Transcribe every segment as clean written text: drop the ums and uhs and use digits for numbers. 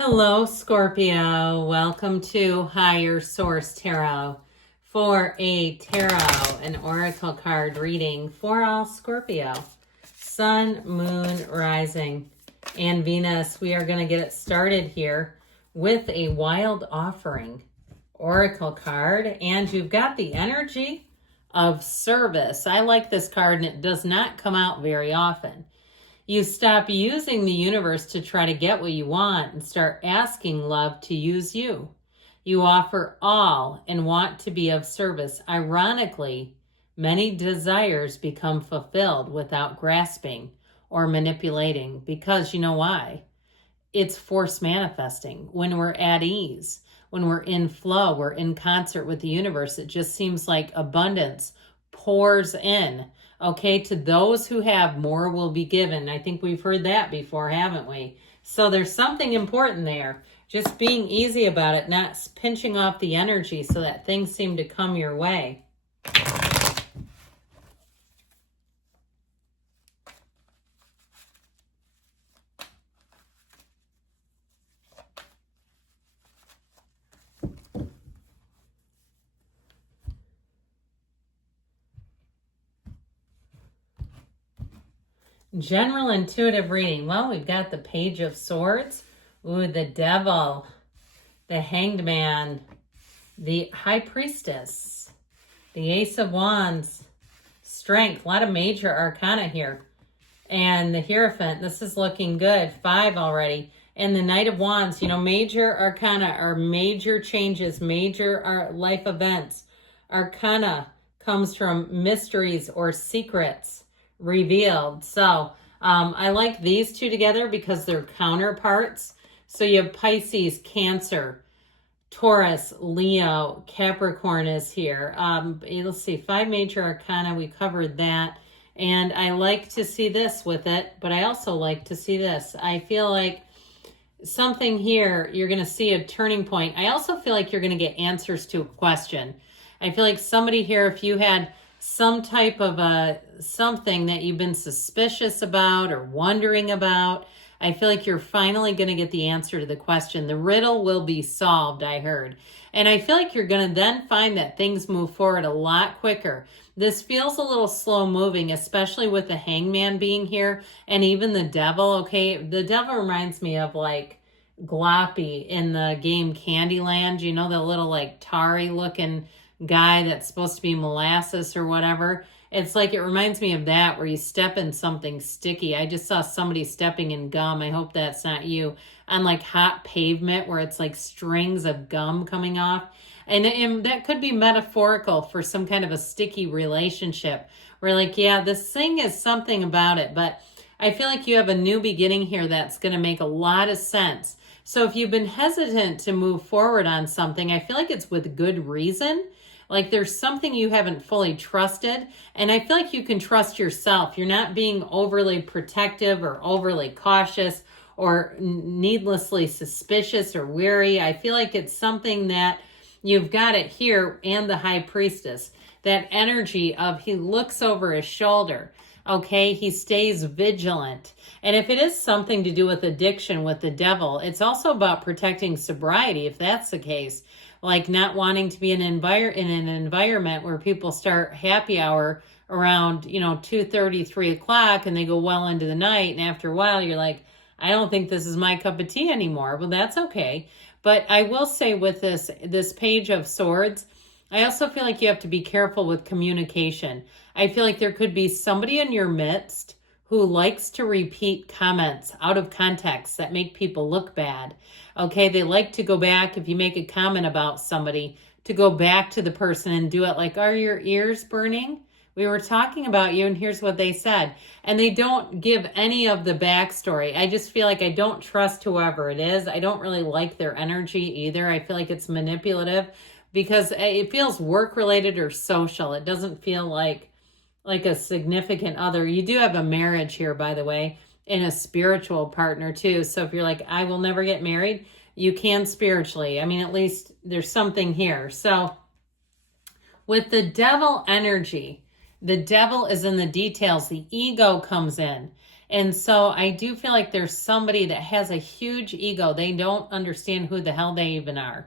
Hello, Scorpio. Welcome to Higher Source Tarot for a tarot and oracle card reading for all Scorpio. Sun, Moon, Rising, and Venus. We are going to get it started here with a Wild Offering oracle card, and you've got the energy of service. I like this card, and it does not come out very often. You stop using the universe to try to get what you want and start asking love to use you. You offer all and want to be of service. Ironically, many desires become fulfilled without grasping or manipulating because you know why? It's force manifesting. When we're at ease, when we're in flow, we're in concert with the universe. It just seems like abundance pours in. Okay, to those who have, more will be given. I think we've heard that before, haven't we? So there's something important there. Just being easy about it, not pinching off the energy so that things seem to come your way. General intuitive reading. Well, we've got the Page of Swords. Ooh, the Devil, the Hanged Man, the High Priestess, the Ace of Wands, Strength. A lot of major arcana here. And the Hierophant. This is looking good. 5 already. And the Knight of Wands. You know, major arcana are major changes, major life events. Arcana comes from mysteries or secrets revealed. So I like these two together because they're counterparts. So you have Pisces, Cancer, Taurus, Leo, Capricorn is here. Let's see, 5 major arcana. We covered that. And I like to see this with it, but I also like to see this. I feel like something here, you're going to see a turning point. I also feel like you're going to get answers to a question. I feel like somebody here, if you had some type of something that you've been suspicious about or wondering about, I feel like you're finally going to get the answer to the question. The riddle will be solved, I heard. And I feel like you're going to then find that things move forward a lot quicker. This feels a little slow moving, especially with the Hangman being here and even the Devil, okay? The Devil reminds me of like Gloppy in the game Candyland. You know, the little like tarry looking guy that's supposed to be molasses or whatever. It's like, it reminds me of that where you step in something sticky. I just saw somebody stepping in gum. I hope that's not you. On like hot pavement where it's like strings of gum coming off. And that could be metaphorical for some kind of a sticky relationship where like, yeah, this thing is something about it. But I feel like you have a new beginning here that's going to make a lot of sense. So if you've been hesitant to move forward on something, I feel like it's with good reason. Like there's something you haven't fully trusted. And I feel like you can trust yourself. You're not being overly protective or overly cautious or needlessly suspicious or weary. I feel like it's something that you've got it here, and the High Priestess. That energy of he looks over his shoulder. Okay, he stays vigilant. And if it is something to do with addiction with the Devil, it's also about protecting sobriety, if that's the case. Like not wanting to be in an environment where people start happy hour around, 2:30, 3 o'clock, and they go well into the night. And after a while, you're like, I don't think this is my cup of tea anymore. Well, that's okay. But I will say with this Page of Swords, I also feel like you have to be careful with communication. I feel like there could be somebody in your midst who likes to repeat comments out of context that make people look bad. Okay, they like to go back, if you make a comment about somebody, to go back to the person and do it like, are your ears burning? We were talking about you and here's what they said. And they don't give any of the backstory. I just feel like I don't trust whoever it is. I don't really like their energy either. I feel like it's manipulative because it feels work-related or social. It doesn't feel like a significant other. You do have a marriage here, by the way, and a spiritual partner too. So if you're like, I will never get married, you can spiritually. I mean, at least there's something here. So with the Devil energy, the Devil is in the details. The ego comes in. And so I do feel like there's somebody that has a huge ego. They don't understand who the hell they even are.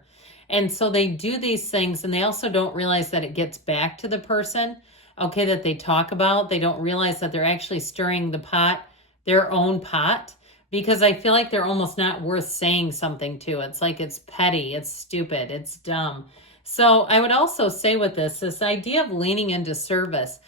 And so they do these things, and they also don't realize that it gets back to the person, okay, that they talk about. They don't realize that they're actually stirring the pot, their own pot, because I feel like they're almost not worth saying something to. It's like it's petty, it's stupid, it's dumb. So I would also say with this idea of leaning into service,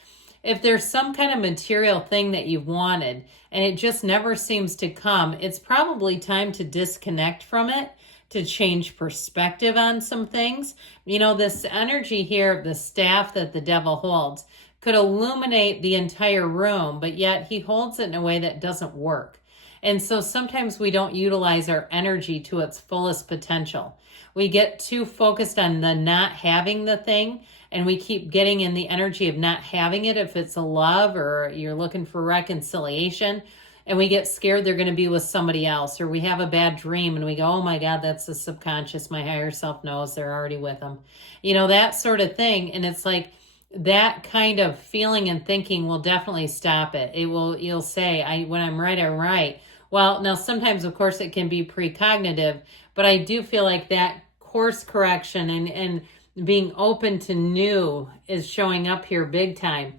if there's some kind of material thing that you've wanted and it just never seems to come, it's probably time to disconnect from it, to change perspective on some things. You know, this energy here of the staff that the devil holds could illuminate the entire room, but yet he holds it in a way that doesn't work. And so sometimes we don't utilize our energy to its fullest potential. We get too focused on the not having the thing, and we keep getting in the energy of not having it if it's a love or you're looking for reconciliation, and we get scared they're going to be with somebody else, or we have a bad dream and we go, oh my God, that's the subconscious. My higher self knows they're already with them. You know, that sort of thing. And it's like that kind of feeling and thinking will definitely stop it. You'll say, when I'm right, I'm right. Well, now sometimes, of course, it can be precognitive, but I do feel like that course correction and being open to new is showing up here big time.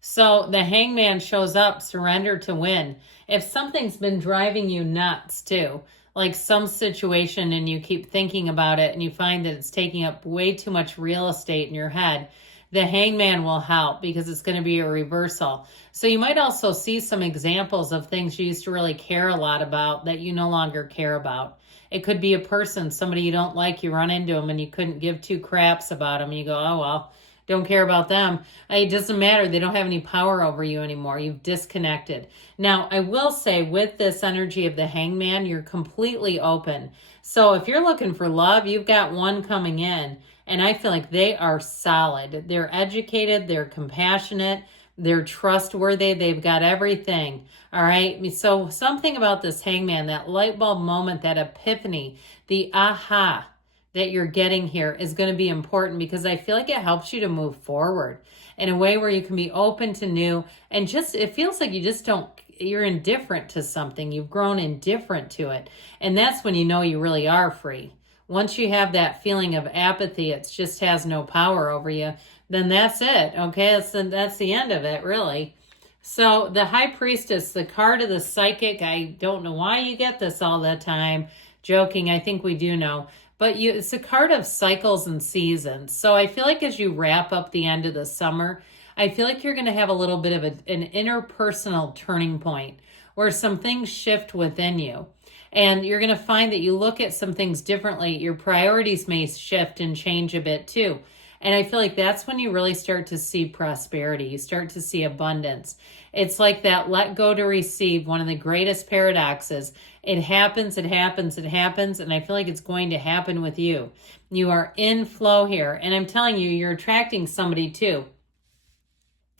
So the hangman shows up, surrender to win. If something's been driving you nuts too, like some situation, and you keep thinking about it and you find that it's taking up way too much real estate in your head, the hangman will help because it's going to be a reversal. So you might also see some examples of things you used to really care a lot about that you no longer care about. It could be a person, somebody you don't like, you run into them and you couldn't give two craps about them. You go, oh, well, don't care about them. It doesn't matter. They don't have any power over you anymore. You've disconnected. Now, I will say with this energy of the hangman, you're completely open. So if you're looking for love, you've got one coming in, and I feel like they are solid. They're educated. They're compassionate. They're trustworthy. They've got everything. All right. So something about this hangman, that light bulb moment, that epiphany, the aha that you're getting here is going to be important, because I feel like it helps you to move forward in a way where you can be open to new, and just, it feels like you're indifferent to something. You've grown indifferent to it. And that's when you know you really are free. Once you have that feeling of apathy, it just has no power over you, then that's it. Okay. That's the end of it, really. So the High Priestess, the card of the psychic, I don't know why you get this all the time. Joking. I think we do know. But it's a card of cycles and seasons. So I feel like as you wrap up the end of the summer, I feel like you're going to have a little bit of an interpersonal turning point where some things shift within you. And you're going to find that you look at some things differently. Your priorities may shift and change a bit too. And I feel like that's when you really start to see prosperity. You start to see abundance. It's like that let go to receive, one of the greatest paradoxes. It happens, it happens, it happens, and I feel like it's going to happen with you. You are in flow here, and I'm telling you, you're attracting somebody too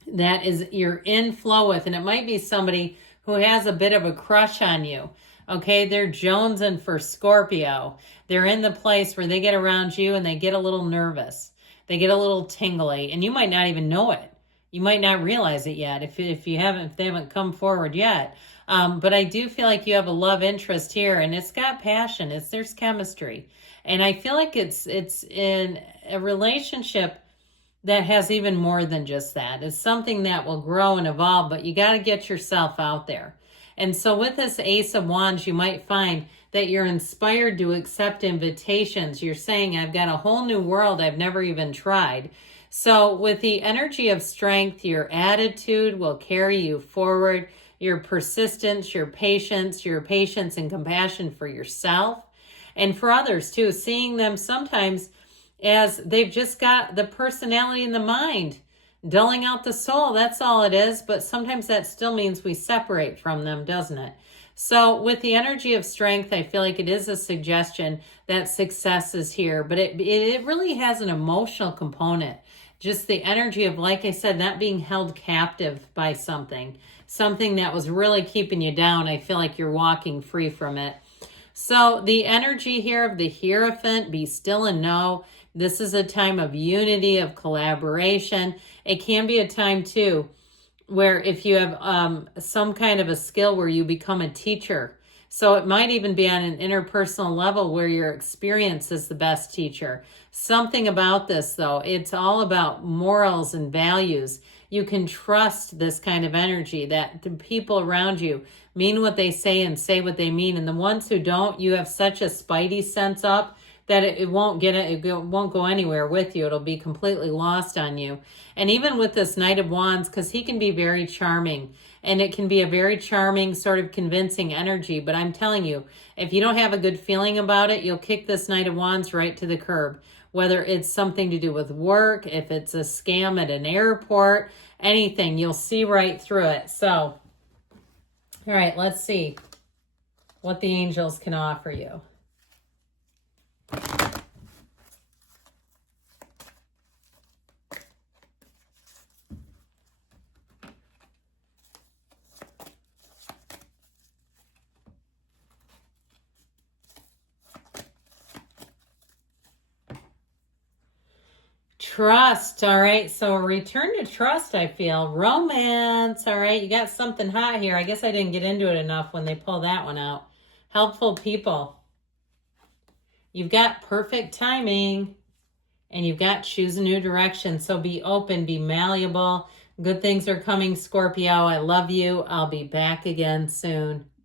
that is you're in flow with, and it might be somebody who has a bit of a crush on you. Okay, they're jonesing for Scorpio. They're in the place where they get around you and they get a little nervous. They get a little tingly, and you might not even know it. You might not realize it yet if they haven't come forward yet. But I do feel like you have a love interest here, and it's got passion. There's chemistry, and I feel like it's in a relationship that has even more than just that. It's something that will grow and evolve, but you got to get yourself out there. And so with this Ace of Wands, you might find that you're inspired to accept invitations. You're saying, I've got a whole new world I've never even tried. So with the energy of strength, your attitude will carry you forward. Your persistence, your patience and compassion for yourself and for others too. Seeing them sometimes as they've just got the personality and the mind, dulling out the soul. That's all it is. But sometimes that still means we separate from them, doesn't it? So with the energy of strength, I feel like it is a suggestion that success is here, but it really has an emotional component. Just the energy of, like I said, not being held captive by something that was really keeping you down. I feel like you're walking free from it. So the energy here of the Hierophant, be still and know. This is a time of unity, of collaboration. It can be a time too where if you have some kind of a skill where you become a teacher. So it might even be on an interpersonal level where your experience is the best teacher. Something about this, though, it's all about morals and values. You can trust this kind of energy, that the people around you mean what they say and say what they mean. And the ones who don't, you have such a spidey sense up that it won't go anywhere with you. It'll be completely lost on you. And even with this Knight of Wands, because he can be very charming, and it can be a very charming, sort of convincing energy. But I'm telling you, if you don't have a good feeling about it, you'll kick this Knight of Wands right to the curb. Whether it's something to do with work, if it's a scam at an airport, anything, you'll see right through it. So, all right, let's see what the angels can offer you. Trust, all right? So a return to trust, I feel. Romance, all right? You got something hot here. I guess I didn't get into it enough when they pull that one out. Helpful people. You've got perfect timing, and you've got choose a new direction. So be open, be malleable. Good things are coming, Scorpio. I love you. I'll be back again soon.